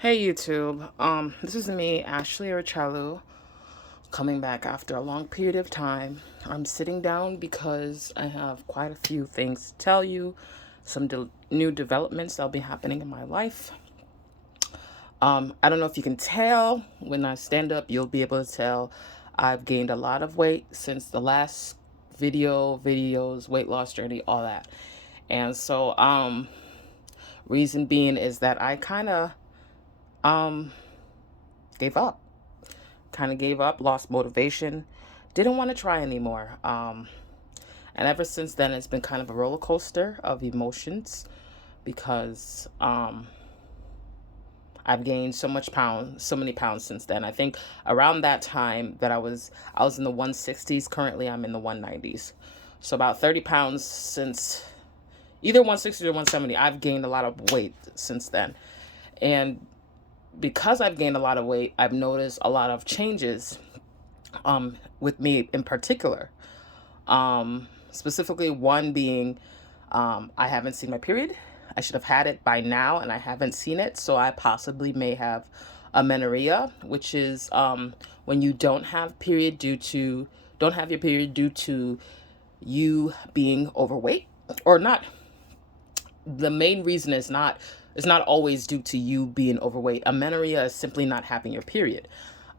Hey YouTube, this is me, Ashley Urchalu, coming back after a long period of time. I'm sitting down because I have quite a few things to tell you, some new developments that'll be happening in my life. I don't know if you can tell, when I stand up, you'll be able to tell I've gained a lot of weight since the last videos, weight loss journey, all that. And so, reason being is that I kind of, um, gave up. Lost motivation, didn't want to try anymore. And ever since then, it's been kind of a roller coaster of emotions because I've gained so many pounds since then. I think around that time that I was in the 160s. Currently, I'm in the 190s. So about 30 pounds since either 160 or 170. I've gained a lot of weight since then, and because I've gained a lot of weight, I've noticed a lot of changes with me in particular. Specifically, one being I haven't seen my period. I should have had it by now, and I haven't seen it, so I possibly may have amenorrhea, which is when you don't have your period due to you being overweight or not. The main reason is not it's not always due to you being overweight. Amenorrhea is simply not having your period.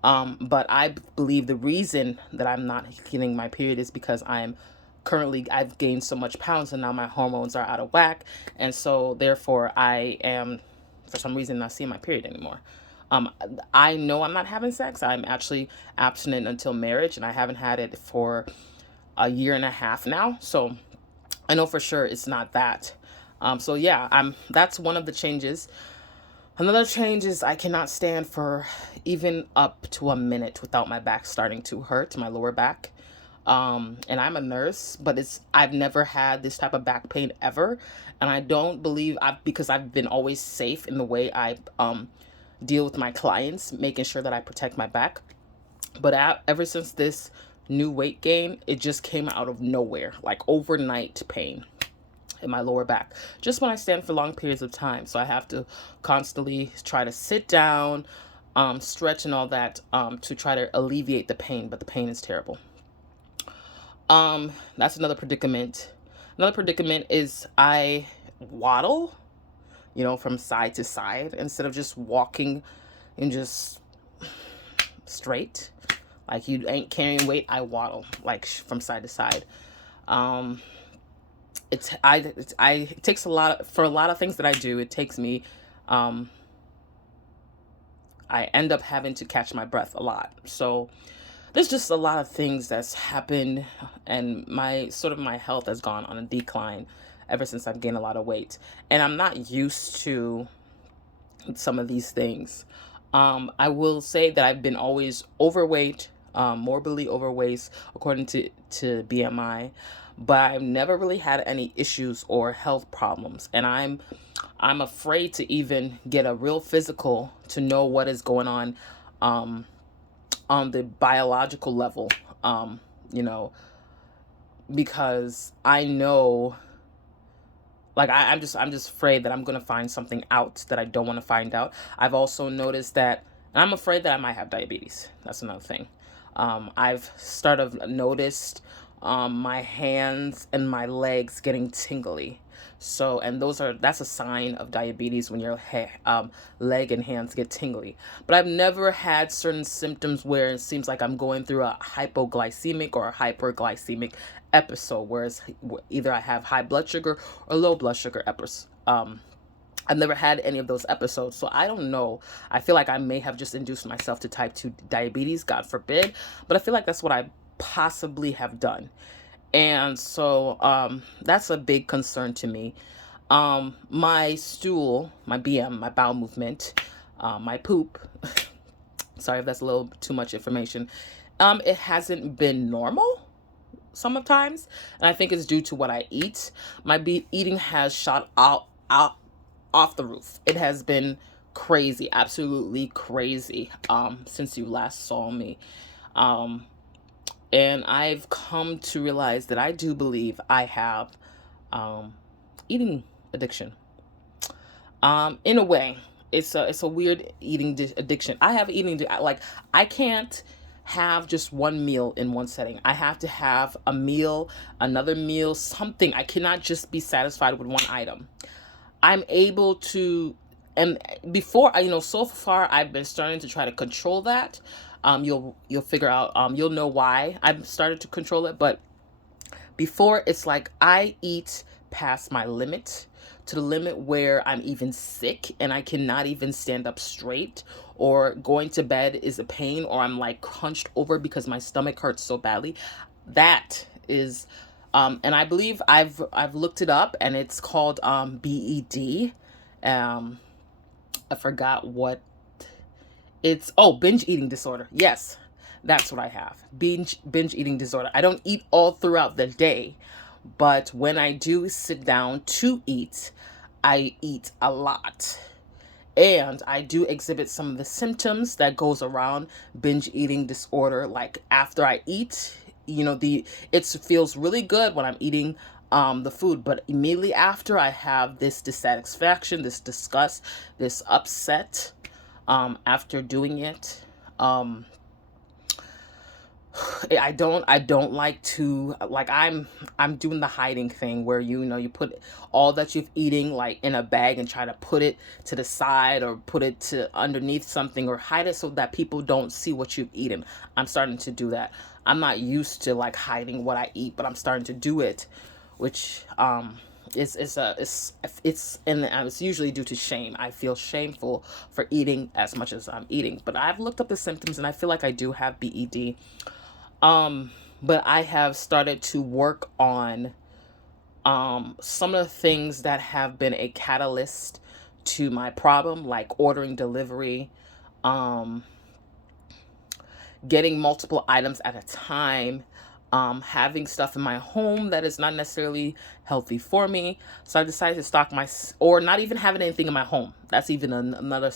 But I believe the reason that I'm not getting my period is because I've gained so much pounds and now my hormones are out of whack. And so therefore I am, for some reason, not seeing my period anymore. Um, I know I'm not having sex. I'm actually abstinent until marriage, and I haven't had it for a year and a half now. So I know for sure it's not that. So yeah, that's one of the changes. Another change is I cannot stand for even up to a minute without my back starting to hurt, my lower back. And I'm a nurse, but I've never had this type of back pain ever, and I don't believe because I've been always safe in the way I deal with my clients, making sure that I protect my back. But ever since this new weight gain, it just came out of nowhere, like overnight pain in my lower back, just when I stand for long periods of time. So I have to constantly try to sit down, stretch and all that, to try to alleviate the pain, but the pain is terrible. That's another predicament. Another predicament is I waddle, from side to side instead of just walking and just straight. Like you ain't carrying weight, I waddle like from side to side. Um, it takes a lot for a lot of things that I do. It takes me, um, I end up having to catch my breath a lot. So there's just a lot of things that's happened, and my health has gone on a decline ever since I've gained a lot of weight, and I'm not used to some of these things. I will say that I've been always overweight, morbidly overweight according to BMI, but I've never really had any issues or health problems, and I'm afraid to even get a real physical to know what is going um, on the biological level, um, you know, because I know, like I'm just afraid that I'm gonna find something out that I don't want to find out. I've also noticed that, and I'm afraid that I might have diabetes. That's another thing. I've started noticed my hands and my legs getting tingly. So, and that's a sign of diabetes when your leg and hands get tingly. But I've never had certain symptoms where it seems like I'm going through a hypoglycemic or a hyperglycemic episode, whereas either I have high blood sugar or low blood sugar episodes. I've never had any of those episodes, so I don't know. I feel like I may have just induced myself to type 2 diabetes, God forbid, but I feel like that's what I possibly have done. And so that's a big concern to me. My stool, my BM, my bowel movement, my poop, sorry if that's a little too much information, it hasn't been normal sometimes, and I think it's due to what I eat. My eating has shot out off the roof. It has been crazy, absolutely crazy, since you last saw me. Um, and I've come to realize that I do believe I have eating addiction. In a way, it's a weird eating addiction. I have like, I can't have just one meal in one setting. I have to have a meal, another meal, something. I cannot just be satisfied with one item. I'm able to, and before I, so far I've been starting to try to control that. You'll figure out, you'll know why I've started to control it. But before, it's like I eat past my limit, to the limit where I'm even sick and I cannot even stand up straight, or going to bed is a pain, or I'm like hunched over because my stomach hurts so badly. That is, and I believe I've looked it up, and it's called BED. Um, I forgot what it's, oh, binge eating disorder. Yes, that's what I have. Binge eating disorder. I don't eat all throughout the day, but when I do sit down to eat, I eat a lot. And I do exhibit some of the symptoms that goes around binge eating disorder. Like after I eat, it feels really good when I'm eating the food, but immediately after, I have this dissatisfaction, this disgust, this upset after doing it. Um, I don't like to, like, I'm doing the hiding thing where you put all that you've eating like in a bag and try to put it to the side, or put it to underneath something, or hide it so that people don't see what you've eaten. I'm starting to do that. I'm not used to like hiding what I eat, but I'm starting to do it, which and it's usually due to shame. I feel shameful for eating as much as I'm eating, but I've looked up the symptoms and I feel like I do have BED. um, but I have started to work on some of the things that have been a catalyst to my problem, like ordering delivery, um, getting multiple items at a time, having stuff in my home that is not necessarily healthy for me. So I decided to stock or not even having anything in my home. That's even another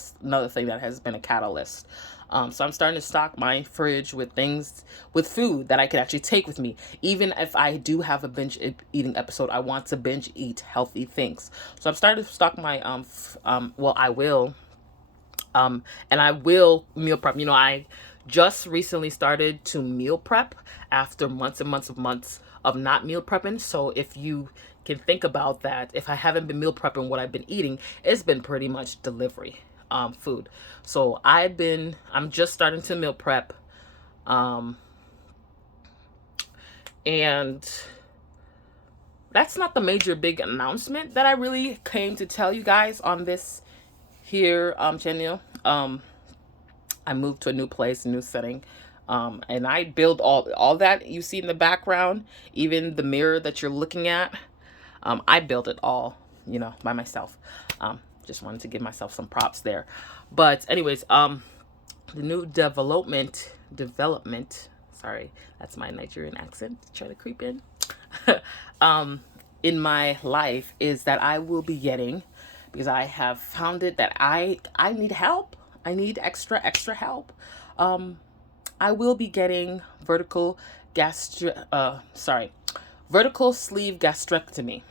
thing that has been a catalyst. So I'm starting to stock my fridge with things, with food that I can actually take with me. Even if I do have a eating episode, I want to binge eat healthy things. So I've started to stock my well, I will, and I will meal prep. I just recently started to meal prep after months and months of not meal prepping. So if you can think about that, if I haven't been meal prepping, what I've been eating, it's been pretty much delivery food. So I'm just starting to meal prep. Um, and that's not the major big announcement that I really came to tell you guys on this here channel. I moved to a new place, a new setting. And I build all that you see in the background, even the mirror that you're looking at. I built it all, by myself. Just wanted to give myself some props there. But anyways, the new development, sorry, that's my Nigerian accent, try to creep in, um, in my life is that I will be getting, because I have found it that I need help. I need extra help. I will be getting vertical sleeve gastrectomy.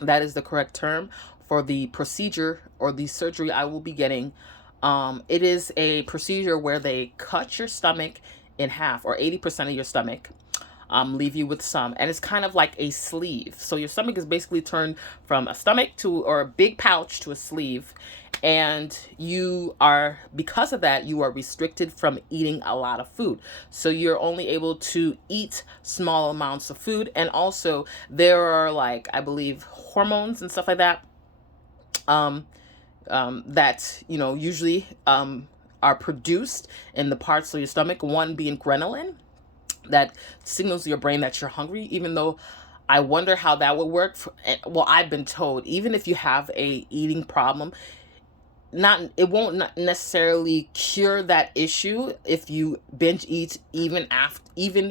That is the correct term for the procedure or the surgery I will be getting. It is a procedure where they cut your stomach in half, or 80% of your stomach, leave you with some. And it's kind of like a sleeve. So your stomach is basically turned from a stomach or a big pouch to a sleeve. And because of that, you are restricted from eating a lot of food. So you're only able to eat small amounts of food. And also there are, like, I believe, hormones and stuff like that, that, usually, are produced in the parts of your stomach. One being ghrelin, that signals your brain that you're hungry, even though I wonder how that would work. Well, I've been told, even if you have a eating problem, it won't not necessarily cure that issue if you binge eat, even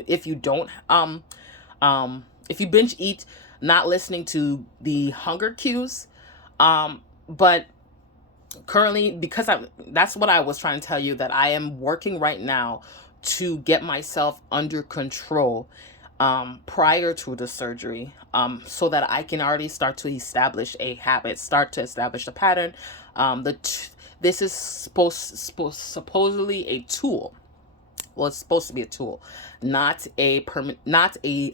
if you don't, if you binge eat not listening to the hunger cues. But currently, because that's what I was trying to tell you, that I am working right now to get myself under control prior to the surgery, so that I can already start to establish a habit, start to establish a pattern. This is supposedly a tool. Well, it's supposed to be a tool, not a not a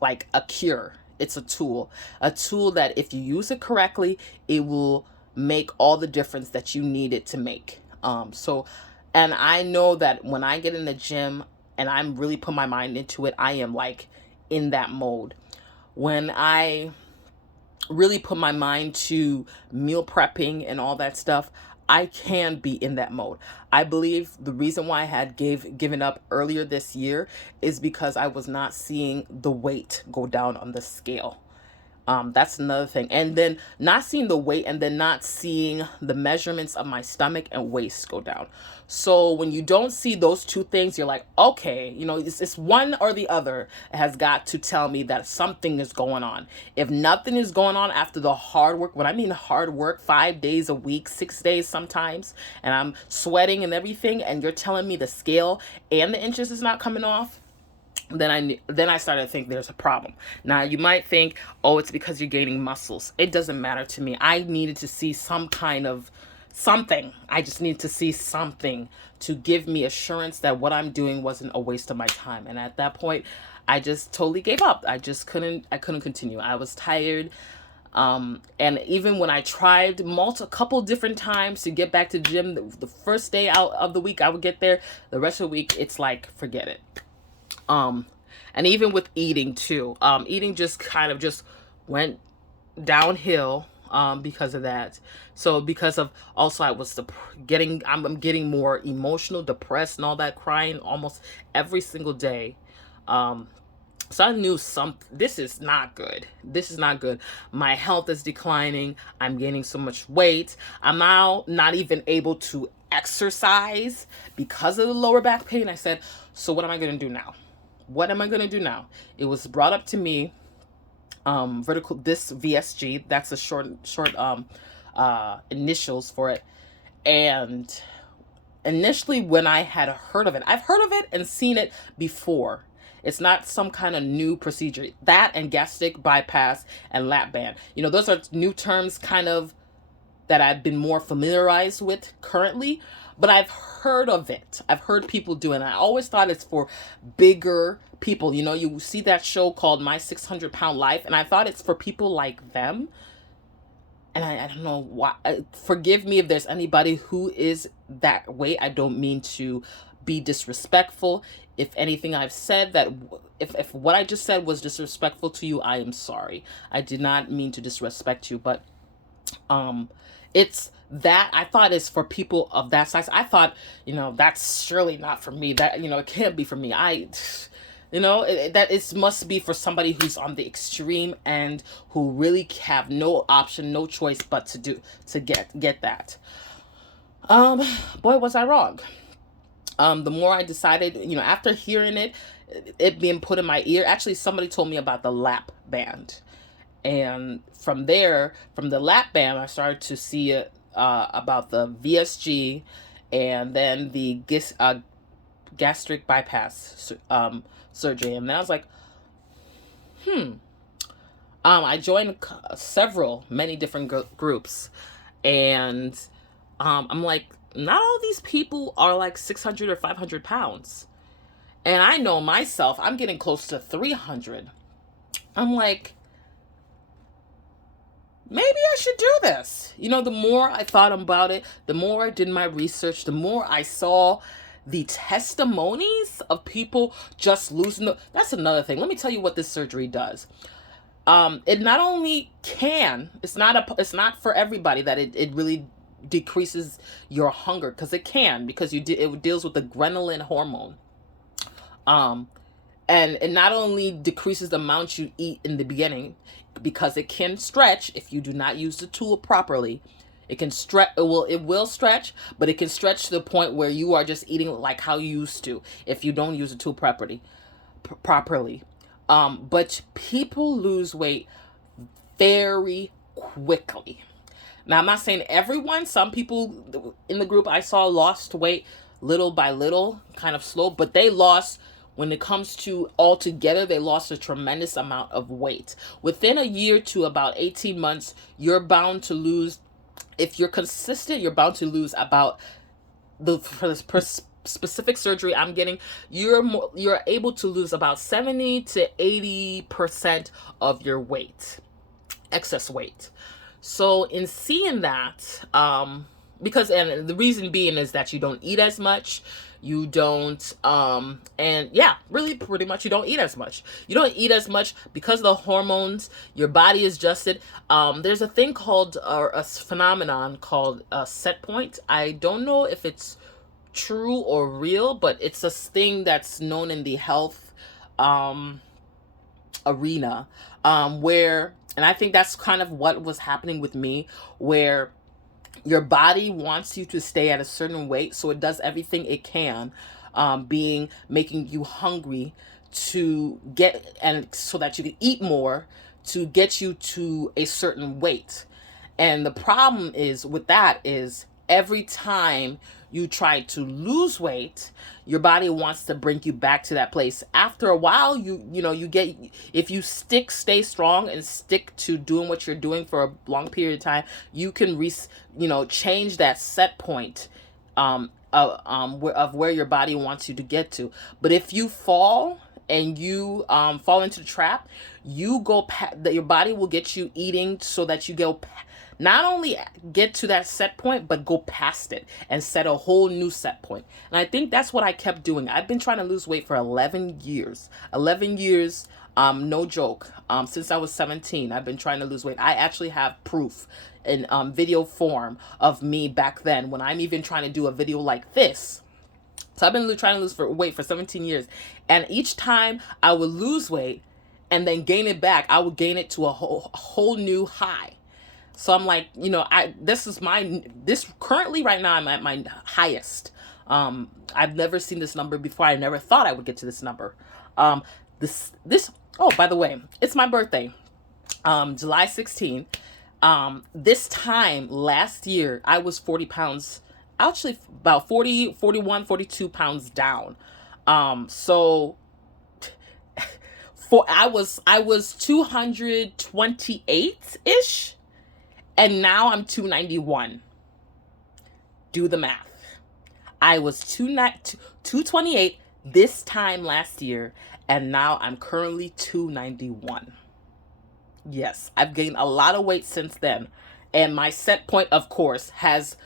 like a cure. It's a tool that if you use it correctly, it will make all the difference that you need it to make. And I know that when I get in the gym and I'm really put my mind into it, I am like in that mode. When I really put my mind to meal prepping and all that stuff, I can be in that mode. I believe the reason why I had given up earlier this year is because I was not seeing the weight go down on the scale. That's another thing. And then not seeing the weight and then not seeing the measurements of my stomach and waist go down. So when you don't see those two things, you're like, okay, it's one or the other has got to tell me that something is going on. If nothing is going on after the hard work, when I mean hard work, 5 days a week, 6 days sometimes, and I'm sweating and everything, and you're telling me the scale and the inches is not coming off, then I started to think there's a problem. Now you might think, oh, it's because you're gaining muscles. It doesn't matter to me. I needed to see some kind of something. I just need to see something to give me assurance that what I'm doing wasn't a waste of my time. And at that point, I just totally gave up. I couldn't continue. I was tired. And even when I tried a couple different times to get back to the gym, the first day out of the week I would get there, the rest of the week it's like, forget it. And even with eating too, eating just kind of just went downhill, because of that. So because of also I was I'm getting more emotional, depressed and all that, crying almost every single day. So I knew this is not good. This is not good. My health is declining. I'm gaining so much weight. I'm now not even able to exercise because of the lower back pain. I said, so what am I going to do now? What am I going to do now? It was brought up to me, this VSG, that's the short initials for it. And initially when I had heard of it, I've heard of it and seen it before. It's not some kind of new procedure. That and gastric bypass and lap band. Those are new terms kind of that I've been more familiarized with currently, but I've heard of it. I've heard people do it. And I always thought it's for bigger people. You see that show called My 600-Pound Life, and I thought it's for people like them. And I don't know why. Forgive me if there's anybody who is that way. I don't mean to be disrespectful. If anything I've said that, if what I just said was disrespectful to you, I am sorry. I did not mean to disrespect you, but it's that I thought it's for people of that size. I thought, that's surely not for me. That, it can't be for me. That it must be for somebody who's on the extreme end, who really have no option, no choice but to get that. Boy, was I wrong. The more I decided, after hearing it being put in my ear, actually somebody told me about the lap band. And from there, from the lap band, I started to see about the VSG and then the gastric bypass surgery. And then I was like, I joined many different groups. And I'm like, not all these people are like 600 or 500 pounds. And I know myself, I'm getting close to 300. I'm like, maybe I should do this. The more I thought about it, the more I did my research, the more I saw the testimonies of people just losing that's another thing. Let me tell you what this surgery does. It not only it's not for everybody that it really decreases your hunger, because it deals with the ghrelin hormone. And it not only decreases the amount you eat in the beginning, because it can stretch if you do not use the tool properly. It can stretch. It will stretch, but it can stretch to the point where you are just eating like how you used to if you don't use the tool properly. But people lose weight very quickly. Now, I'm not saying everyone. Some people in the group I saw lost weight little by little, kind of slow, but they lost. When it comes to all together, they lost a tremendous amount of weight. Within a year to about 18 months, you're bound to lose If you're consistent, you're bound to lose about for this specific surgery I'm getting, you're able to lose about 70 to 80% of your weight, excess weight. So in seeing that, because, and the reason being is that you don't eat as much, you don't, and yeah, really pretty much you don't eat as much. You don't eat as much because of the hormones, your body is adjusted. There's a thing called, a phenomenon called set point. I don't know if it's true or real, but it's a thing that's known in the health, um, arena, where, and I think that's kind of what was happening with me, where your body wants you to stay at a certain weight, so it does everything it can, being making you hungry to get, and so that you can eat more to get you to a certain weight. And the problem is with that is every time you try to lose weight, your body wants to bring you back to that place. After a while, you get, if you stay strong and stick to doing what you're doing for a long period of time, you can change that set point, of where your body wants you to get to. But if you fall and you fall into the trap, that your body will get you eating so that you go not only get to that set point, but go past it and set a whole new set point. And I think that's what I kept doing. I've been trying to lose weight for 11 years. 11 years, no joke. Since I was 17, I've been trying to lose weight. I actually have proof in video form of me back then when I'm even trying to do a video like this. So I've been trying to lose weight for 17 years. And each time I would lose weight and then gain it back, I would gain it to a whole new high. So I'm like, this currently right now I'm at my highest. I've never seen this number before. I never thought I would get to this number. This oh, by the way, it's my birthday. July 16th. This time last year, I was 40 pounds, actually about 40, 41, 42 pounds down. So I was 228-ish. And now I'm 291. Do the math. I was 228 this time last year, and now I'm currently 291. Yes, I've gained a lot of weight since then. And my set point, of course, has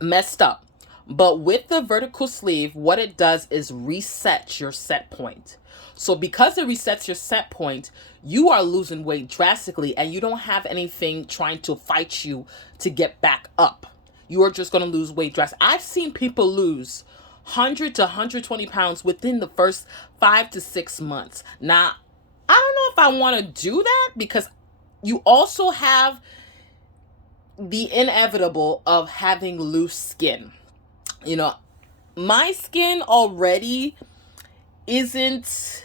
messed up. But with the vertical sleeve, what it does is reset your set point. So because it resets your set point, you are losing weight drastically and you don't have anything trying to fight you to get back up. You are just going to lose weight drastically. I've seen people lose 100 to 120 pounds within the first 5 to 6 months. Now, I don't know if I want to do that because you also have the inevitable of having loose skin. My skin already isn't,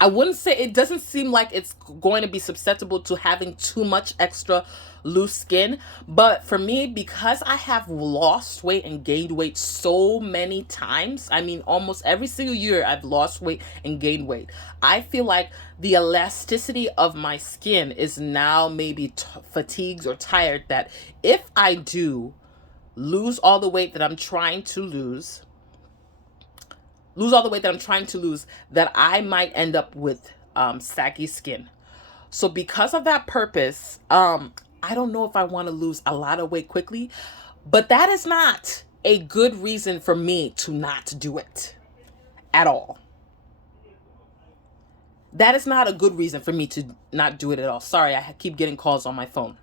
I wouldn't say, it doesn't seem like it's going to be susceptible to having too much extra loose skin. But for me, because I have lost weight and gained weight so many times, I mean, almost every single year I've lost weight and gained weight. I feel like the elasticity of my skin is now maybe fatigued or tired, that if I do lose all the weight that I'm trying to lose, that I might end up with saggy skin. So because of that purpose, I don't know if I want to lose a lot of weight quickly, but that is not a good reason for me to not do it at all. That is not a good reason for me to not do it at all. Sorry, I keep getting calls on my phone.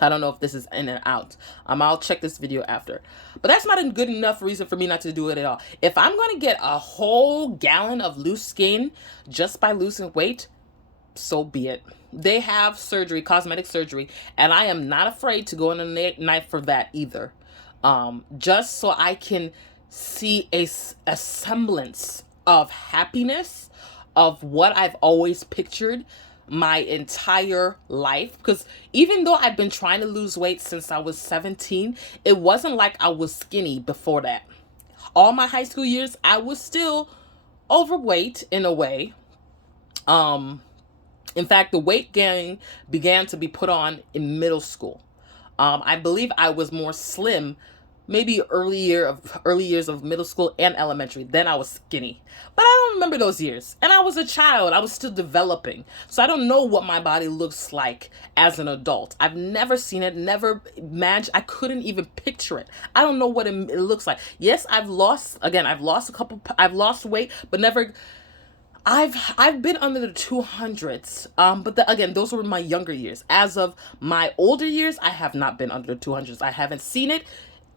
I don't know if this is in and out. I'll check this video after. But that's not a good enough reason for me not to do it at all. If I'm going to get a whole gallon of loose skin just by losing weight, so be it. They have surgery, cosmetic surgery, and I am not afraid to go in a knife for that either. Just so I can see a semblance of happiness of what I've always pictured my entire life. Because even though I've been trying to lose weight since I was 17, it wasn't like I was skinny before that. All my high school years, I was still overweight in a way. In fact, the weight gain began to be put on in middle school. I believe I was more slim, maybe early years of middle school and elementary. Then I was skinny, but I don't remember those years. And I was a child. I was still developing, so I don't know what my body looks like as an adult. I've never seen it, never imagined. I couldn't even picture it. I don't know what it looks like. Yes, I've lost. Again, I've lost a couple. I've lost weight, but never. I've been under the 200s. But again, those were my younger years. As of my older years, I have not been under the 200s. I haven't seen it.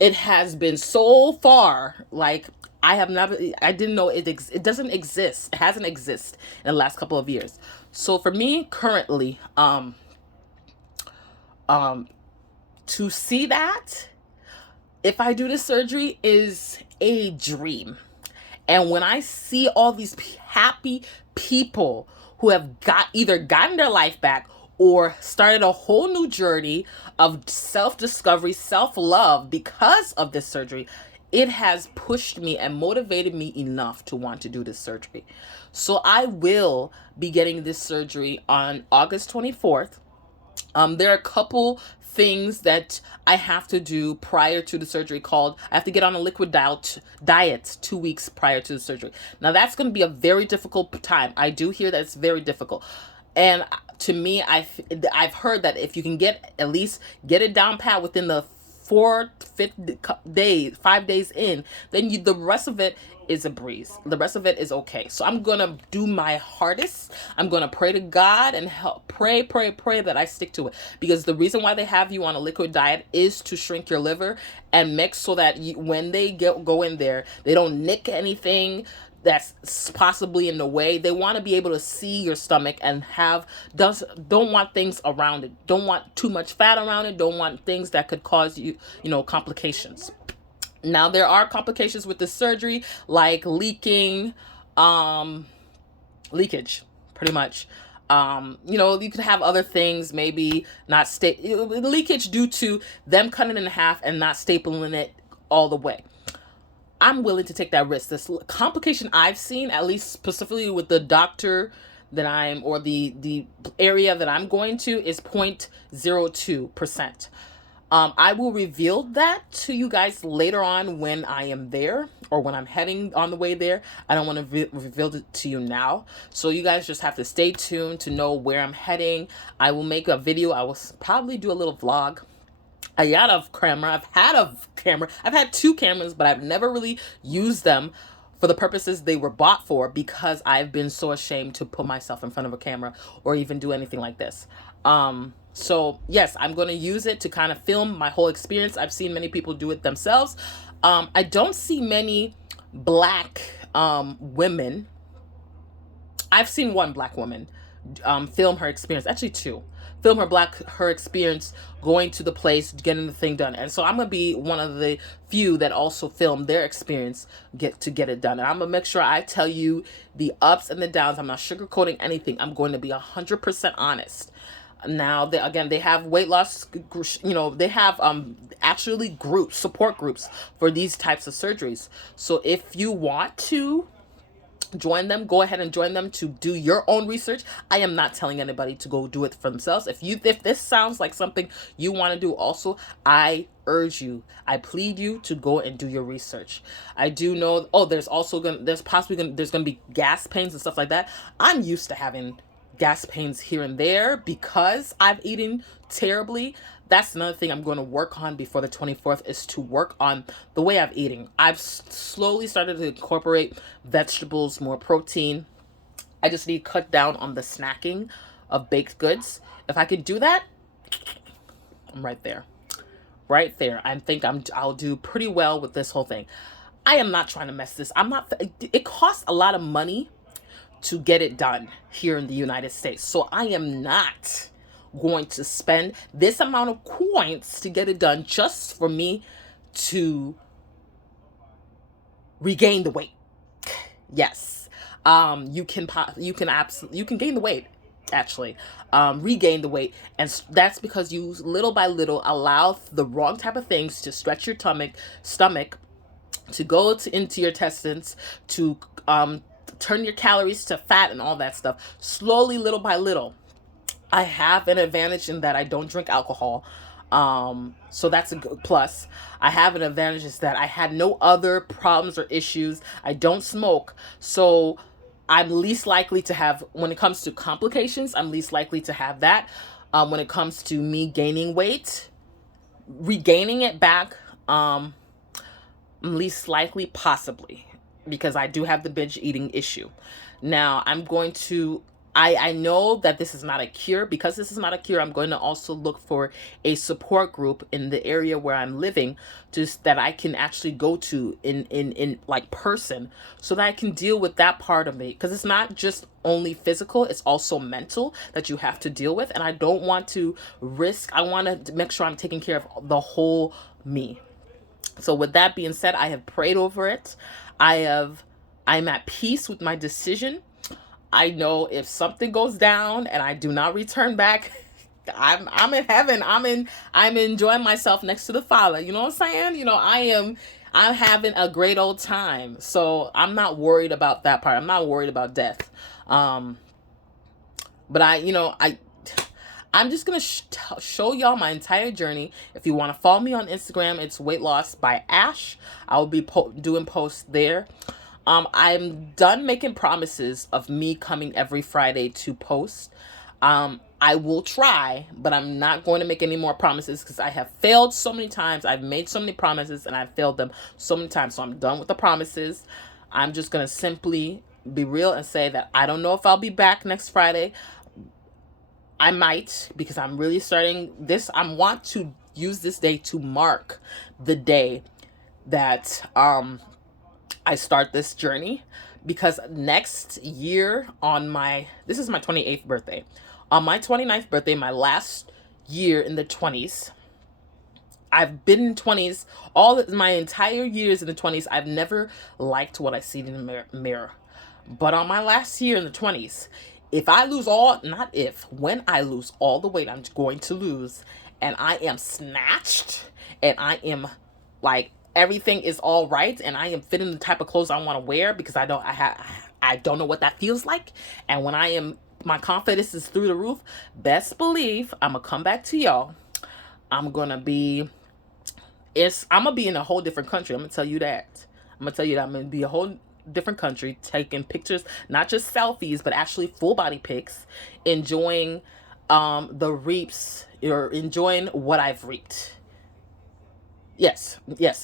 It has been so far. Like, I have never. I didn't know it doesn't exist. It hasn't existed in the last couple of years. So for me, currently, um, to see that, if I do this surgery, is a dream. And when I see all these happy people who have either gotten their life back or started a whole new journey of self-discovery, self-love because of this surgery, it has pushed me and motivated me enough to want to do this surgery. So I will be getting this surgery on August 24th. There are a couple things that I have to do prior to the surgery called I have to get on a liquid diet 2 weeks prior to the surgery. Now that's going to be a very difficult time. I do hear that it's very difficult. And to me, I've heard that if you can at least get it down pat within the 5 days in, then the rest of it is a breeze. The rest of it is okay. So I'm gonna do my hardest. I'm gonna pray to God and pray that I stick to it. Because the reason why they have you on a liquid diet is to shrink your liver and mix so that when they go in there, they don't nick anything that's possibly in the way. They want to be able to see your stomach and don't want things around it. Don't want too much fat around it. Don't want things that could cause complications. Now there are complications with the surgery, like leakage, pretty much. You could have other things, maybe not leakage due to them cutting it in half and not stapling it all the way. I'm willing to take that risk. This complication I've seen, at least specifically with the doctor or the area that I'm going to, is 0.02%. I will reveal that to you guys later on when I am there or when I'm heading on the way there. I don't want to reveal it to you now. So you guys just have to stay tuned to know where I'm heading. I will make a video. I will probably do a little vlog. I've had 2 cameras, but I've never really used them for the purposes they were bought for because I've been so ashamed to put myself in front of a camera or even do anything like this. So yes, I'm going to use it to kind of film my whole experience. I've seen many people do it themselves. I don't see many black women. I've seen one black woman film her experience, actually 2. Film her experience going to the place, getting the thing done. And so I'm going to be one of the few that also film their experience to get it done. And I'm going to make sure I tell you the ups and the downs. I'm not sugarcoating anything. I'm going to be 100% honest. Now, they have weight loss, they have actually support groups for these types of surgeries. So if you want to join them, go ahead and join them to do your own research. I am not telling anybody to go do it for themselves. If this sounds like something you want to do also, I urge you, I plead you to go and do your research. I do know, there's going to be gas pains and stuff like that. I'm used to having gas pains here and there because I've eaten terribly. That's another thing I'm going to work on before the 24th, is to work on the way I'm eating. I've slowly started to incorporate vegetables, more protein. I just need to cut down on the snacking of baked goods. If I could do that, I'm right there. Right there. I think I'll do pretty well with this whole thing. I am not trying to mess this. It costs a lot of money to get it done here in the United States. So I am not going to spend this amount of coins to get it done just for me to regain the weight. Yes. You can gain the weight, actually, regain the weight. And that's because you little by little allow the wrong type of things to stretch your stomach to go into your intestines, to turn your calories to fat and all that stuff. Slowly, little by little. I have an advantage in that I don't drink alcohol. So that's a good plus. I have an advantage is that I had no other problems or issues. I don't smoke. So I'm least likely to have, when it comes to complications, I'm least likely to have that. When it comes to me gaining weight, regaining it back, least likely, possibly, because I do have the binge eating issue. Now, I'm going to, I know that this is not a cure. Because this is not a cure, I'm going to also look for a support group in the area where I'm living, just that I can actually go to in like person, so that I can deal with that part of me. Because it's not just only physical, it's also mental that you have to deal with. And I don't want to risk, I want to make sure I'm taking care of the whole me. So with that being said, I have prayed over it. I'm at peace with my decision. I know if something goes down and I do not return back, I'm in heaven. I'm enjoying myself next to the Father. You know what I'm saying? I'm having a great old time. So I'm not worried about that part. I'm not worried about death. But I'm just gonna show y'all my entire journey. If you want to follow me on Instagram, it's Weight Loss by Ash. I will be doing posts there. I'm done making promises of me coming every Friday to post. I will try, but I'm not going to make any more promises because I have failed so many times. I've made so many promises and I've failed them so many times. So I'm done with the promises. I'm just gonna simply be real and say that I don't know if I'll be back next Friday. I might, because I'm really starting this. I want to use this day to mark the day that I start this journey, because next year this is my 28th birthday. On my 29th birthday, my last year in the 20s, I've been in 20s, all my entire years in the 20s, I've never liked what I see in the mirror. But on my last year in the 20s, when I lose all the weight I'm going to lose, and I am snatched, and I am like, everything is all right, and I am fitting the type of clothes I want to wear, because I don't know what that feels like. And when my confidence is through the roof, best believe I'm gonna come back to y'all. I'm gonna be in a whole different country. I'm gonna tell you that. I'm gonna be a whole different country, taking pictures, not just selfies, but actually full body pics, enjoying the reaps, or enjoying what I've reaped. Yes,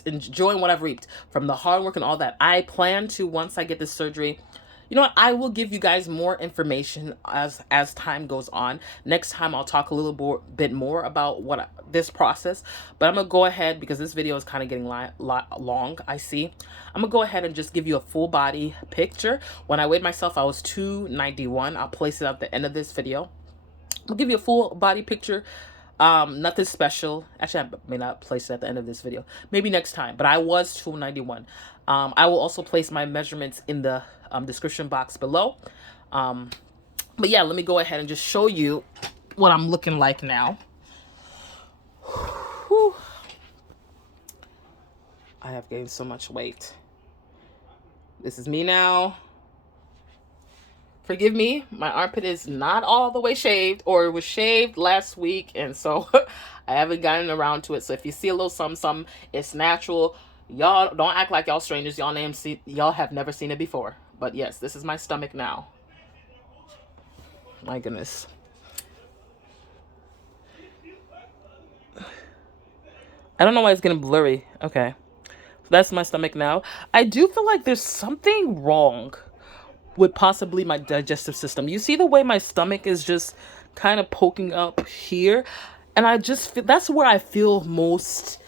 enjoying what I've reaped from the hard work and all that. I plan to, once I get this surgery, you know what, I will give you guys more information as time goes on. Next time I'll talk a little bit more about this process, but I'm gonna go ahead, because this video is kind of getting long, I see. I'm gonna go ahead and just give you a full body picture. When I weighed myself, I was 291. I'll place it at the end of this video. I'll give you a full body picture. Nothing special. Actually, I may not place it at the end of this video. Maybe next time. But I was 291. I will also place my measurements in the description box below. But yeah, let me go ahead and just show you what I'm looking like now. Whew. I have gained so much weight. This is me now. Forgive me, my armpit is not all the way shaved, or it was shaved last week, and so I haven't gotten around to it. So if you see a little something, it's natural. Y'all don't act like y'all strangers. Y'all have never seen it before. But yes, this is my stomach now. My goodness. I don't know why it's getting blurry. Okay. So that's my stomach now. I do feel like there's something wrong with possibly my digestive system. You see the way my stomach is just kind of poking up here, and I just feel that's where I feel most,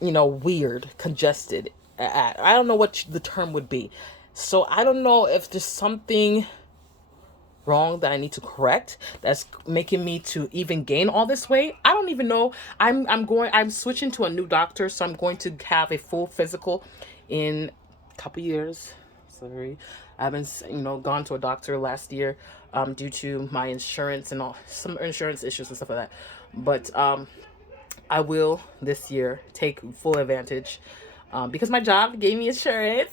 weird, congested at. I don't know what the term would be. So I don't know if there's something wrong that I need to correct that's making me to even gain all this weight. I don't even know. I'm switching to a new doctor, so I'm going to have a full physical in a couple years. Sorry, I haven't gone to a doctor last year due to my insurance and some insurance issues and stuff like that. But I will this year take full advantage because my job gave me insurance.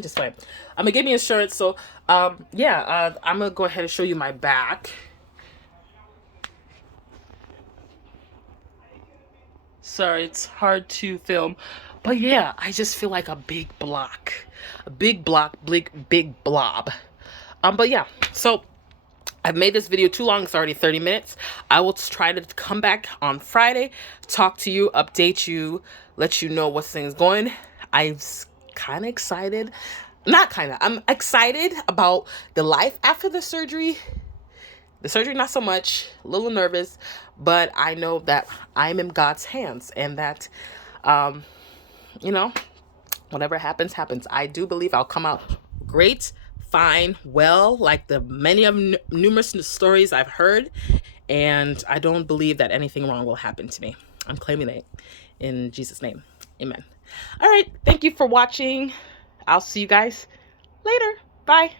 Just fine. I'm gonna give me insurance. So I'm gonna go ahead and show you my back. Sorry, it's hard to film. But yeah, I just feel like a big block. A big block, big blob. But yeah, so I've made this video too long. It's already 30 minutes. I will try to come back on Friday, talk to you, update you, let you know what things going. I'm kind of excited. Not kind of. I'm excited about the life after the surgery. The surgery, not so much. A little nervous. But I know that I'm in God's hands. And that, you know, whatever happens, happens. I do believe I'll come out great, fine, well, like the many of numerous stories I've heard. And I don't believe that anything wrong will happen to me. I'm claiming it in Jesus' name. Amen. All right. Thank you for watching. I'll see you guys later. Bye.